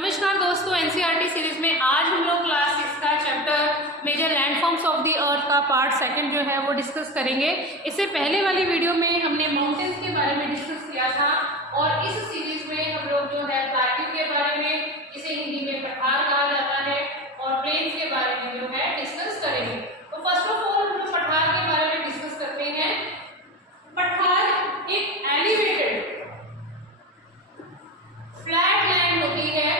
नमस्कार दोस्तों, NCERT series में आज हम लोग क्लास 6 का chapter major landforms of the earth का पार्ट सेकंड जो है वो डिस्कस करेंगे। इससे पहले वाली वीडियो में हमने माउंटेन्स के बारे में डिस्कस किया था और इस सीरीज में हम लोग जो है प्लेट्यू के बारे में, जिसे हिंदी में पठार कहा जाता है, और प्लेन्स के बारे में जो है डिस्कस करेंगे। तो फर्स्ट ऑफ ऑल हम लोग पठार के बारे में डिस्कस करते हैं। पठार एक एलिवेटेड फ्लैट लैंड होती है,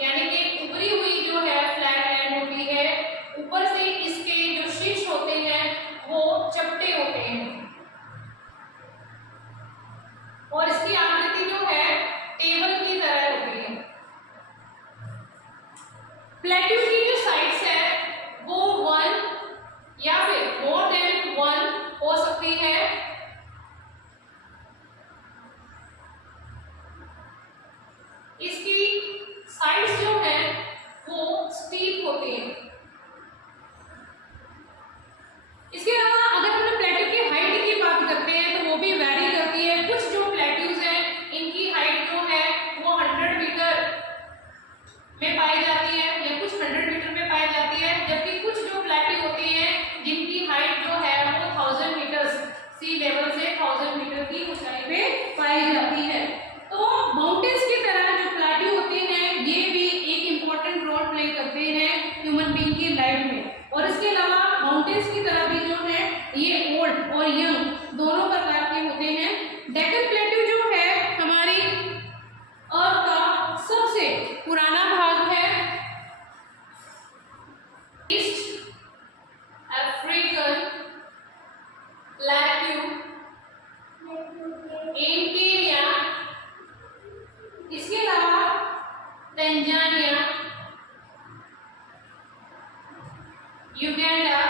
यानी कि उभरी हुई जो है फ्लैट लैंड होती है। ऊपर से इसके जो शीर्ष होते हैं वो चपटे होते हैं और इसकी आकृति जो है टेबल की तरह होती है। प्लेट्यू की जो साइड्स है वो 1 या फिर मोर देन 1 हो सकती है। इसकी साइड्स जो है वो स्टीप होती है। इसके अलावा अगर हम प्लेट्यू की हाइट की बात करते हैं तो वो भी वैरी करती है। कुछ जो प्लेट्यूज हैं इनकी हाइट जो है वो 100 मीटर में पाई जाती है या कुछ 100 मीटर में पाई जाती है, जबकि कुछ जो प्लेट्यू होती हैं जिनकी हाइट जो है वो 1000 मीटर सी लेवल से 1000 मीटर की ऊंचाई पे पाई जाती है। तो माउंटेन्स की तरह जो प्लेट्यू होते हैं ये भी एक इम्पोर्टेंट रोल प्ले करते हैं ह्यूमन बीइंग की लाइफ में। और इसके अलावा माउंटेन्स की तरह भी जो है ये ओल्ड और यंग दोनों प्रकार के होते हैं। डेक्कन प्लेट्यू जो है हमारी अर्थ का सबसे पुराना भाग है। ईस्ट अफ्रीकन प्लेट्यू, इंटीरिया, इसके अलावा Tanzania, Uganda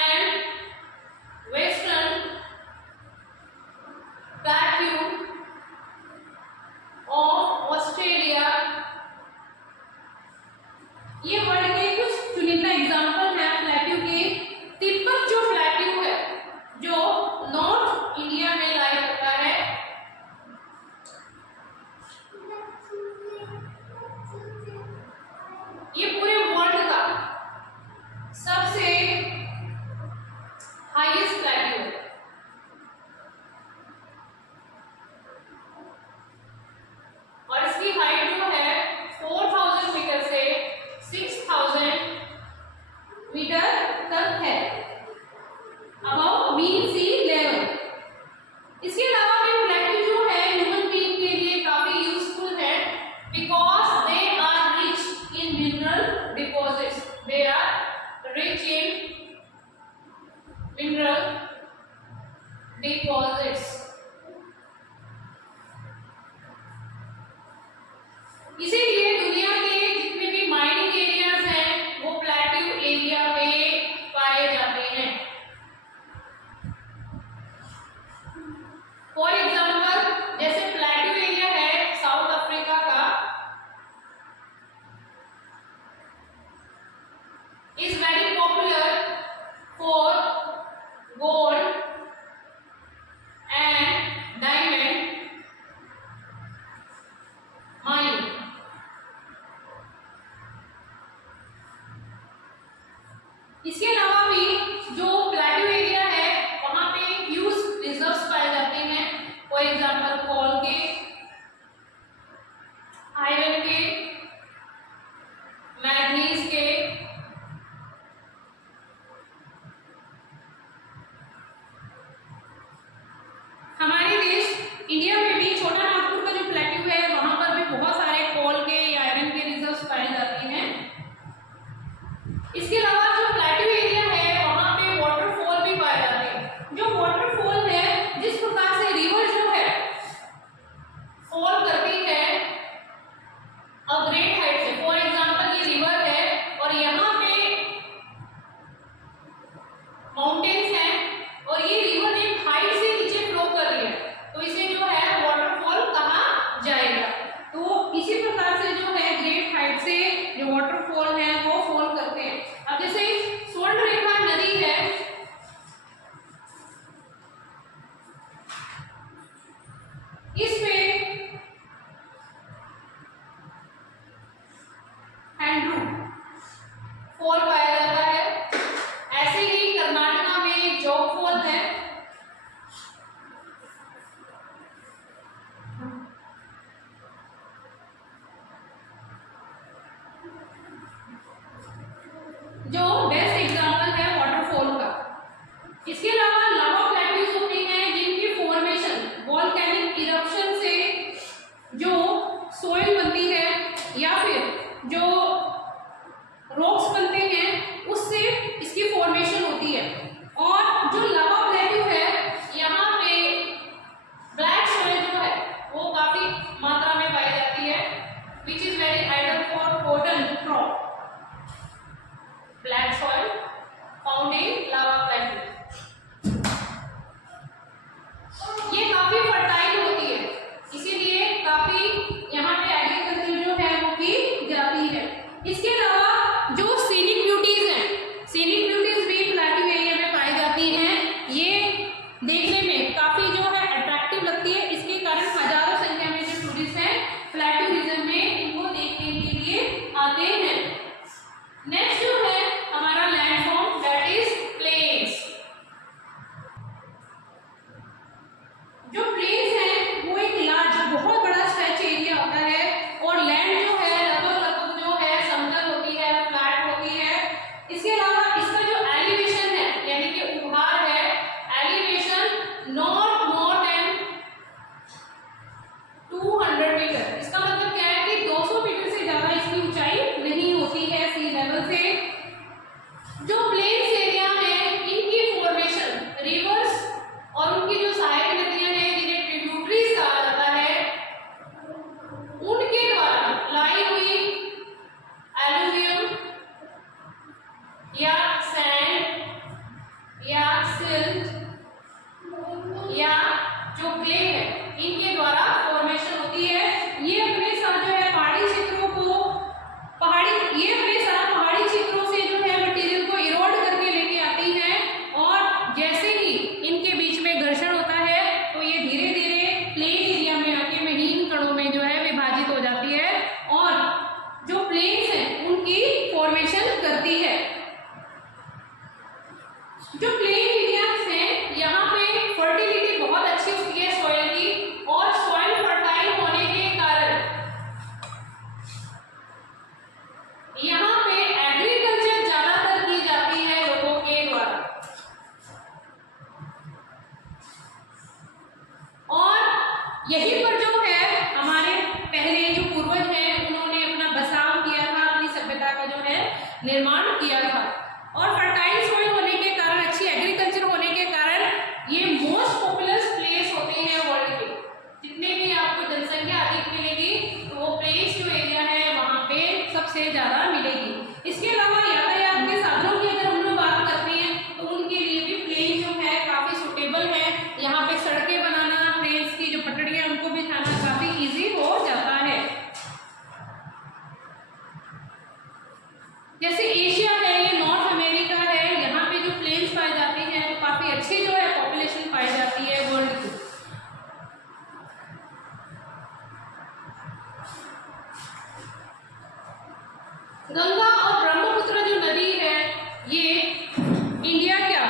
and western plateau of Australia. ये वर्ल्ड के कुछ चुनिंदा एग्जाम्पल हैं प्लेट्यू के। तिब्बत जो प्लेट्यू है जो नॉर्थ इंडिया में लाई करता है, ये पूरे वर्ल्ड का सबसे हाईएस्ट प्लेट्यू है। और इसकी हाइट जो है 4000 मीटर से 6000 मीटर तक है, अबव मीन सी लेवल। इसके अलावा भी प्लेट्यू जो है ह्यूमन बीइंग के लिए काफी यूजफुल है, because they are rich in mineral deposits. They are rich in mineral deposits. इसीलिए दुनिया के जितने भी माइनिंग एरियाज हैं वो प्लेट्यू एरिया में पाए जाते हैं। फॉर एग्जाम्पल जैसे प्लेट्यू एरिया है साउथ अफ्रीका का, is very popular for gold and diamond mining. काफी यहाँ पे एग्रीकल्चर जो है वो की जाती है। इसके अलावा जो सीनिक ब्यूटीज हैं, सीनिक ब्यूटीज भी प्लेट्यू एरिया में पाई जाती हैं। ये देखने में काफी जो है अट्रैक्टिव लगती है, इसके कारण हजारों संख्या में जो टूरिस्ट हैं प्लेट्यू रीजन में इनको देखने के लिए आते हैं। नेक्स्ट जो है हमारा लैंडफॉर्म दैट इज प्लेन्स। जो प्लेन्स हैं वो एक लार्ज बहुत बड़ा स्ट्रेच एरिया होता है और लैंड जो है लगभग जो है समतल होती है, फ्लैट होती है। इसके अलावा इसका जो एलिवेशन है यानी कि उभार है, elevation not more than 200 metre. इसका मतलब क्या है कि 200 मीटर से ज्यादा इसकी ऊंचाई नहीं होती है सी लेवल से। जो प्लेन्स एरिया है इनकी फॉर्मेशन रिवर्स और उनकी जो सहायक नदियां हैं जिन्हें ट्रिब्यूटरीज कहा जाता है उनके द्वारा लाई हुई एलुवियम या सैंड या सिल्ट या जो क्ले है इनके द्वारा फॉर्मेशन होती है। ये अपने साथ जो है पहाड़ी क्षेत्रों को ये अपने साथ पहाड़ी क्षेत्रों से जो है मटेरियल को इरोड करके लेके आती है और जैसे ही इनके बीच में घर्षण होता है तो ये धीरे धीरे प्लेन एरिया में आके महीन कणों में जो है विभाजित हो जाती है और जो प्लेन्स हैं उनकी फॉर्मेशन करती है। जो प्लेन एरियाज हैं यहाँ पे फर्टिलिटी बहुत अच्छी होती है सॉइल की और सॉइल फर्टाइल होने के कारण यहाँ पे एग्रीकल्चर ज्यादातर की जाती है लोगों के द्वारा। और यहीं पर जो है हमारे पहले जो पूर्वज हैं उन्होंने अपना बसाव किया था, अपनी सभ्यता का जो है निर्माण किया था और फर्टाइल सॉइल होने के कारण, अच्छी एग्रीकल्चर होने के कारण ये मोस्ट पॉपुलस प्लेस होते हैं वर्ल्ड के। जितने भी आपको जनसंख्या अधिक मिलेगी तो वो प्लेस जो एरिया है वहाँ पे सबसे ज्यादा मिलेगी। इसके अलावा यातायात के साधनों की अगर हम लोग बात करते हैं तो उनके लिए भी प्लेन जो है काफी सुटेबल है। यहाँ पे सड़कें बनाना, ट्रेन की जो पटड़ियां उनको बिछाना काफी इजी हो जाता है। जैसे एशिया है, ये नॉर्थ अमेरिका है, यहाँ पे जो प्लेन्स पाए जाते हैं तो काफी अच्छी जो है पॉपुलेशन पाई जाती है वर्ल्ड की। गंगा और ब्रह्मपुत्र जो नदी है ये इंडिया का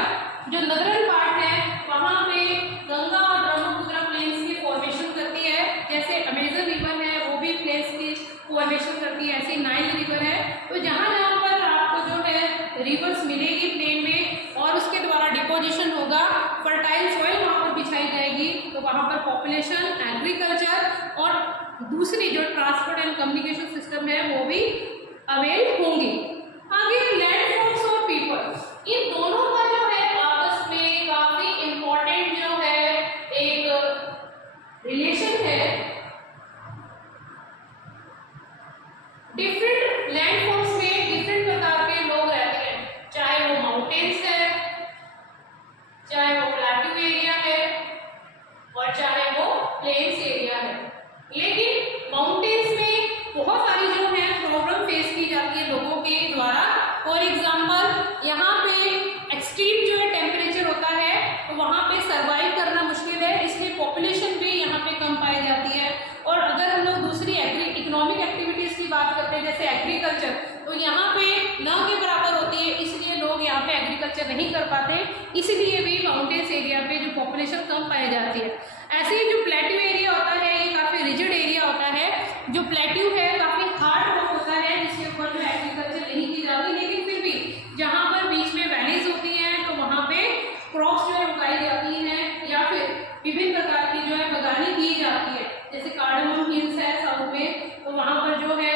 जो नदरन पार्ट है वहाँ पे गंगा और ब्रह्मपुत्र प्लेन्स की फॉर्मेशन करती है। जैसे अमेजन रिवर है वो भी प्लेन्स की फॉर्मेशन करती है, ऐसी नाइल रिवर है। तो जहाँ जहाँ पर आपको जो है रिवर्स मिलेगी प्लेन में और उसके द्वारा डिपोजिशन होगा, फर्टाइल सॉइल वहाँ पर बिछाई जाएगी तो वहाँ पर पॉपुलेशन, एग्रीकल्चर और दूसरी जो ट्रांसपोर्ट एंड कम्युनिकेशन सिस्टम है वो भी अवेल होंगी। आगे लैंडफॉर्म्स और पीपल, इन दोनों का जो है आपस में काफी इंपॉर्टेंट जो है एक रिलेशन है। डिफरेंट लैंडफॉर्म्स में डिफरेंट प्रकार के लोग रहते हैं, चाहे वो माउंटेन्स है, चाहे वो प्लेट्यू एरिया है और चाहे वो प्लेन्स एरिया है। लेकिन माउंटेन्स में बहुत सारी जो है प्रॉब्लम फेस की जाती है लोगों के द्वारा। फॉर एग्जाम्पल यहाँ पे एक्सट्रीम जो है टेम्परेचर होता है तो वहाँ पे सर्वाइव करना मुश्किल है, इसलिए पॉपुलेशन भी यहाँ पे कम पाई जाती है। और अगर हम लोग दूसरी इकोनॉमिक एक्टिविटीज की बात करते हैं जैसे एग्रीकल्चर, तो यहाँ पे न के बराबर होती है, इसलिए लोग यहाँ पे एग्रीकल्चर नहीं कर पाते, इसलिए भी माउंटेन्स एरिया पे जो पॉपुलेशन कम पाई जाती है। ऐसे ही जो प्लेट्यू एरिया होता है ये काफी रिजिड एरिया होता है। जो प्लेट्यू है काफी हार्ड रॉक होता है जिसके ऊपर जो एग्रीकल्चर नहीं की जाती, लेकिन फिर भी जहाँ पर बीच में वैलीज होती हैं तो वहाँ पे क्रॉप्स जो है उगाई जाती हैं या फिर विभिन्न प्रकार की जो है बगानी की जाती है। जैसे कार्डमम हिल्स है साउथ में, तो वहाँ पर जो है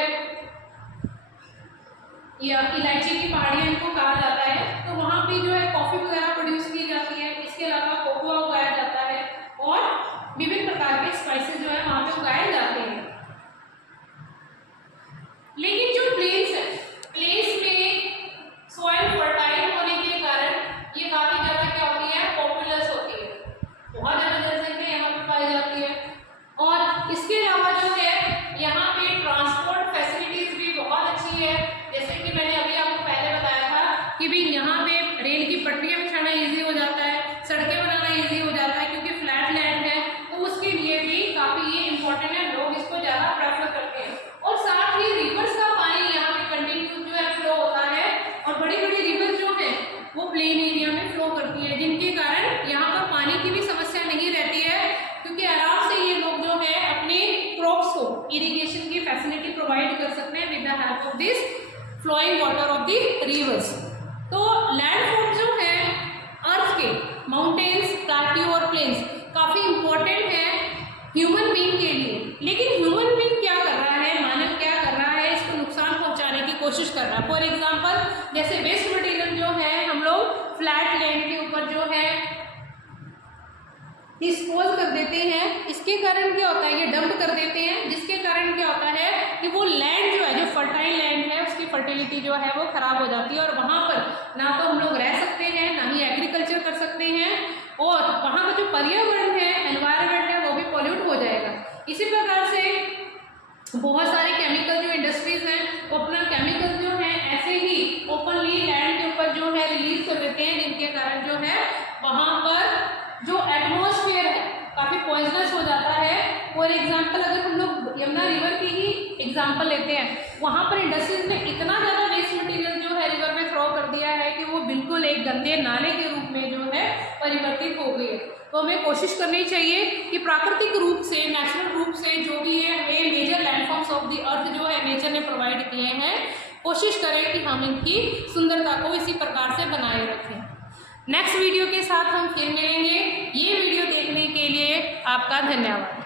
या इलायची की पहाड़ियाँ इनको कहा जाता है, तो वहाँ पे जो है कॉफी वगैरह प्रोड्यूस की जाती है। इसके अलावा कोकोआ उगाया जाता है और विभिन्न प्रकार के स्पाइसेस जो है वहाँ पे उगाए जाते हैं। लेकिन जो प्लेन्स है, प्लेन्स में सॉइल फर्टाइल होने के कारण ये काफी ज्यादा क्या होती है, पॉपुलस होती है, बहुत ज्यादा जनसंख्या यहाँ पे पाई जाती है। और इसके अलावा जो क्रॉप्स को इरिगेशन की फैसिलिटी प्रोवाइड कर सकते हैं with the help of this flowing water of the rivers. तो लैंडफॉर्म जो है अर्थ के, माउंटेन्स, प्लेट्यू और प्लेन्स काफ़ी इंपॉर्टेंट है ह्यूमन बीइंग के लिए। लेकिन ह्यूमन बीइंग क्या कर रहा है, मानव क्या कर रहा है, इसको नुकसान पहुंचाने की कोशिश कर रहा है। फॉर एग्जांपल जैसे वेस्ट मटेरियल जो है हम लोग फ्लैट लैंड के ऊपर जो है डिस्पोज कर देते हैं। इसके कारण क्या होता है, ये डंप कर देते हैं, जिसके कारण क्या होता है कि वो लैंड जो है, जो फर्टाइल लैंड है, उसकी फर्टिलिटी जो है वो खराब हो जाती है और वहाँ पर ना तो हम लोग रह सकते हैं, ना ही एग्रीकल्चर कर सकते हैं, और वहाँ का जो पर्यावरण है, एनवायरनमेंट है, वो भी पॉल्यूट हो जाएगा। इसी प्रकार से बहुत सारे केमिकल जो इंडस्ट्रीज हैं वो अपना केमिकल जो है ऐसे ही ओपनली लैंड के ऊपर जो है रिलीज कर देते हैं, जिनके कारण जो है वहाँ पर जो एटमॉस्फेयर है काफ़ी पॉइजनस हो जाता है। फॉर एग्जांपल अगर हम लोग यमुना रिवर की ही एग्जांपल लेते हैं, वहाँ पर इंडस्ट्रीज ने इतना ज़्यादा वेस्ट मटेरियल जो है रिवर में थ्रो कर दिया है कि वो बिल्कुल एक गंदे नाले के रूप में जो है परिवर्तित हो गई है। तो हमें कोशिश करनी चाहिए कि प्राकृतिक रूप से, नेचुरल रूप से जो भी है हमें major landforms of the earth जो है नेचर ने प्रोवाइड किए हैं, कोशिश करें कि हम इनकी सुंदरता को इसी प्रकार से बनाए रखें। नेक्स्ट वीडियो के साथ हम फिर मिलेंगे। ये वीडियो देखने के लिए आपका धन्यवाद।